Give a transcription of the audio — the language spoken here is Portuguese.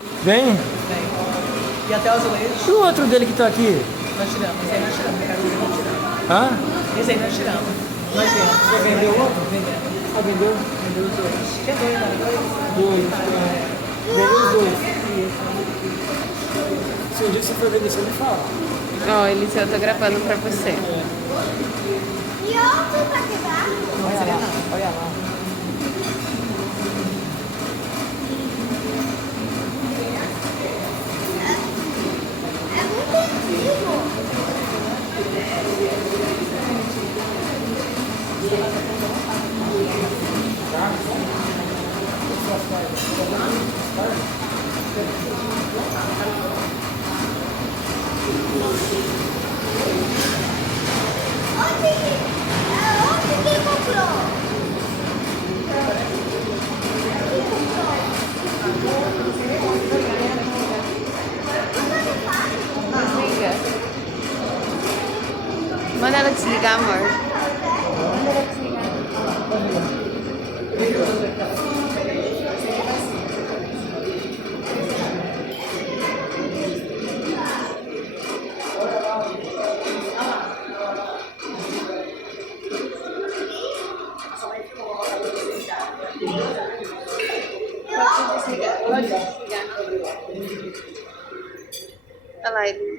Vem? Vem. E até o azulejo. E o outro dele que tá aqui? Nós tiramos. Esse aí nós tiramos. Nós tiramos. Hã? Esse aí nós tiramos. Nós vemos. Você vendeu outro? Vendemos. Ah, vendeu? Vendeu os dois. Tinha dois, né? Dois. Vendeu os dois. Se um dia você for vender, você me fala. Ó, Eliseu, eu tô gravando pra você. E outro pra quebrar? Não seria não. Olha lá. É muito antigo. Onde que comprou? Desliga. Manda ela desligar, amor. Manda ela desligar. Pode desligar. Pode desligar. Olha lá, ele.